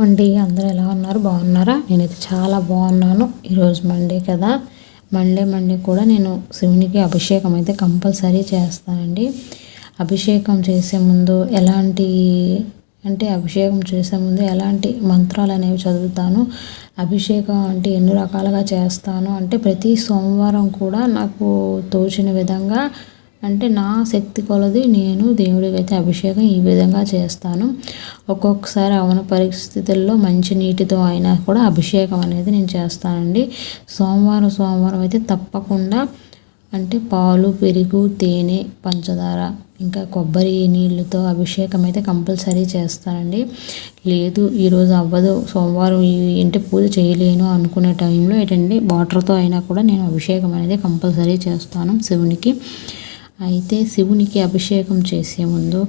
అండి అందరూ ఎలా ఉన్నారు? బాగున్నారా? నేనైతే చాలా బాగున్నాను. ఈరోజు మండే కదా, మండే కూడా నేను శివునికి అభిషేకం అయితే కంపల్సరీ చేస్తానండి. అభిషేకం చేసే ముందు ఎలాంటి మంత్రాలు అనేవి చదువుతాను. అభిషేకం అంటే ఎన్ని రకాలుగా చేస్తాను అంటే ప్రతి సోమవారం కూడా నాకు తోచిన విధంగా అంటే నా శక్తి కొలది నేను దేవుడికి అయితే అభిషేకం ఈ విధంగా చేస్తాను. ఒక్కొక్కసారి అవన పరిస్థితుల్లో మంచి నీటితో అయినా కూడా అభిషేకం అనేది నేను చేస్తానండి. సోమవారం అయితే తప్పకుండా అంటే పాలు, పెరుగు, తేనె, పంచదార ఇంకా కొబ్బరి నీళ్ళతో అభిషేకం అయితే కంపల్సరీ చేస్తానండి. లేదు ఈరోజు అవ్వదు, సోమవారం ఇంటి పూజ చేయలేను అనుకునే టైంలో ఏంటంటే వాటర్తో అయినా కూడా నేను అభిషేకం అనేది కంపల్సరీ చేస్తాను శివునికి. అయితే శివునికి అభిషేకం చేసే ముందు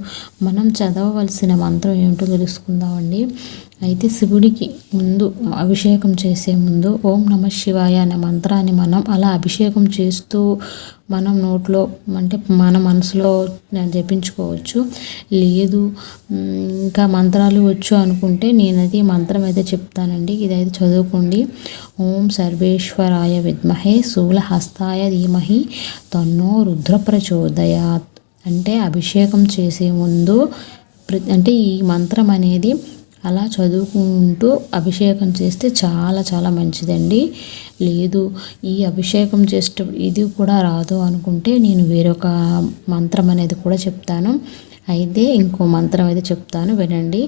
మనం చదవవలసిన మంత్రం ఏమిటో తెలుసుకుందామండి. అయితే శివుడికి ముందు అభిషేకం చేసే ముందు ఓం నమ శివాయ అనే మంత్రాన్ని మనం అలా అభిషేకం చేస్తూ మనం నోట్లో అంటే మన మనసులో జపించుకోవచ్చు. లేదు ఇంకా మంత్రాలు వచ్చు అనుకుంటే నేనైతే ఈ మంత్రం అయితే చెప్తానండి. ఇదైతే చదువుకోండి. ఓం సర్వేశ్వరాయ విద్మహే శూలహస్తాయ ధీమహి తన్నో రుద్ర ప్రచోదయాత్. అంటే అభిషేకం చేసే ముందు అంటే ఈ మంత్రం అనేది అలా చదువుకుంటూ అభిషేకం చేస్తే చాలా చాలా మంచిదండి. లేదు ఈ అభిషేకం చేసేటప్పుడు ఇది కూడా రాదు అనుకుంటే నేను వేరొక మంత్రం అనేది కూడా చెప్తాను. అయితే ఇంకో మంత్రం అయితే చెప్తాను, వినండి.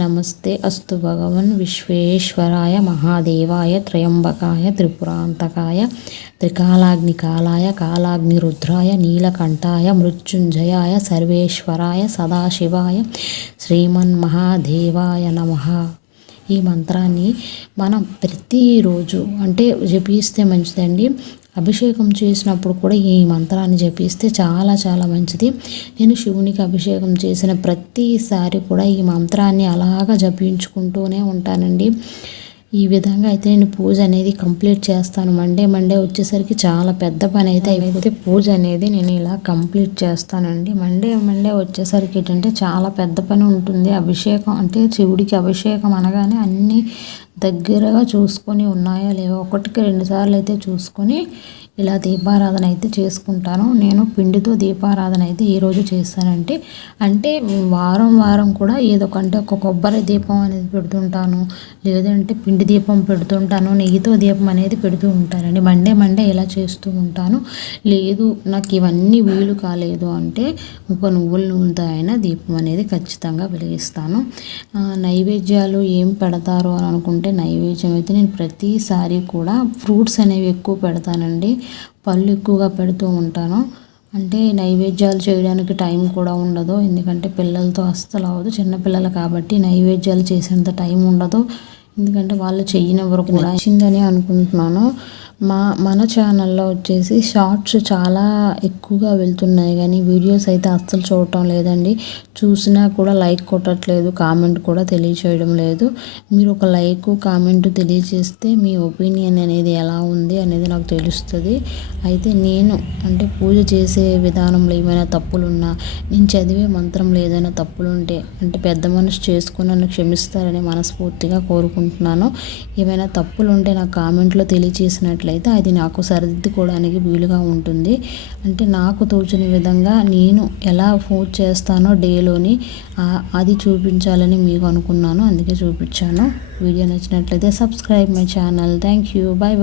నమస్తే అస్తు భగవన్ విశ్వేశ్వరాయ మహాదేవాయ త్రయంబకాయ త్రిపురాంతకాయ త్రికాలాగ్నికాలాయ కాలాగ్నిరుద్రాయ నీలకంఠాయ మృత్యుంజయాయ సర్వేశ్వరాయ సదాశివాయ శ్రీమన్మహాదేవాయ నమః. ఈ మంత్రాన్ని మనం ప్రతిరోజు అంటే జపిస్తే మంచిదండి. అభిషేకం చేసినప్పుడు కూడా ఈ మంత్రాన్ని జపిస్తే చాలా చాలా మంచిది. నేను శివునికి అభిషేకం చేసిన ప్రతిసారి కూడా ఈ మంత్రాన్ని అలాగా జపించుకుంటూనే ఉంటానండి. ఈ విధంగా అయితే నేను పూజ అనేది కంప్లీట్ చేస్తాను. మండే వచ్చేసరికి చాలా పెద్ద పని అయితే పూజ అనేది నేను ఇలా కంప్లీట్ చేస్తానండి. మండే వచ్చేసరికి ఏంటంటే చాలా పెద్ద పని ఉంటుంది. అభిషేకం అంటే శివుడికి అభిషేకం అనగానే అన్నీ దగ్గరగా చూసుకొని ఉన్నాయో లేవో 1కి 2 సార్లు అయితే చూసుకొని ఇలా దీపారాధన అయితే చేసుకుంటాను. నేను పిండితో దీపారాధన అయితే ఈరోజు చేస్తానంటే అంటే వారం కూడా ఏదో కంటే ఒక కొబ్బరి దీపం అనేది పెడుతుంటాను, లేదంటే పిండి దీపం పెడుతుంటాను, నెయ్యితో దీపం అనేది పెడుతూ ఉంటానండి. మండే ఇలా చేస్తూ ఉంటాను. లేదు నాకు ఇవన్నీ వీలు కాలేదు అంటే ఒక నువ్వుల నూనెతో అయినా దీపం అనేది ఖచ్చితంగా వెలిగిస్తాను. నైవేద్యాలు ఏం పెడతారు అని అనుకుంటే నైవేద్యం అయితే నేను ప్రతిసారి కూడా ఫ్రూట్స్ అనేవి ఎక్కువ పెడతానండి. పళ్ళు ఎక్కువగా పెడుతూ ఉంటాను. అంటే నైవేద్యాలు చేయడానికి టైం కూడా ఉండదు, ఎందుకంటే పిల్లలతో అస్సలు అవ్వదు. చిన్నపిల్లలు కాబట్టి నైవేద్యాలు చేసేంత టైం ఉండదు, ఎందుకంటే వాళ్ళు చెయ్యనివ్వరు కూడా. వచ్చిందని అనుకుంటున్నాను. మన ఛానల్లో వచ్చేసి షార్ట్స్ చాలా ఎక్కువగా వెళ్తున్నాయి కానీ వీడియోస్ అయితే అస్సలు చూడటం లేదండి. చూసినా కూడా లైక్ కొట్టట్లేదు, కామెంట్ కూడా తెలియచేయడం లేదు. మీరు ఒక లైక్ కామెంట్ తెలియచేస్తే మీ ఒపీనియన్ అనేది ఎలా ఉంది అనేది నాకు తెలుస్తుంది. అయితే నేను అంటే పూజ చేసే విధానంలో ఏమైనా తప్పులున్నా, నేను చదివే మంత్రంలో ఏదైనా తప్పులుంటే అంటే పెద్ద మనసు చేసుకుని నన్ను క్షమిస్తారని మనస్ఫూర్తిగా కోరుకుంటున్నాను. ఏమైనా తప్పులు ఉంటే నాకు కామెంట్లో తెలియచేసినట్లయితే అది నాకు సరిదిద్దుకోవడానికి వీలుగా ఉంటుంది. అంటే నాకు తోచిన విధంగా నేను ఎలా పూజ చేస్తానో డేలోని అది చూపించాలని మీకు అనుకున్నాను, అందుకే చూపించాను. వీడియో నచ్చినట్లయితే subscribe my channel. Thank you. By.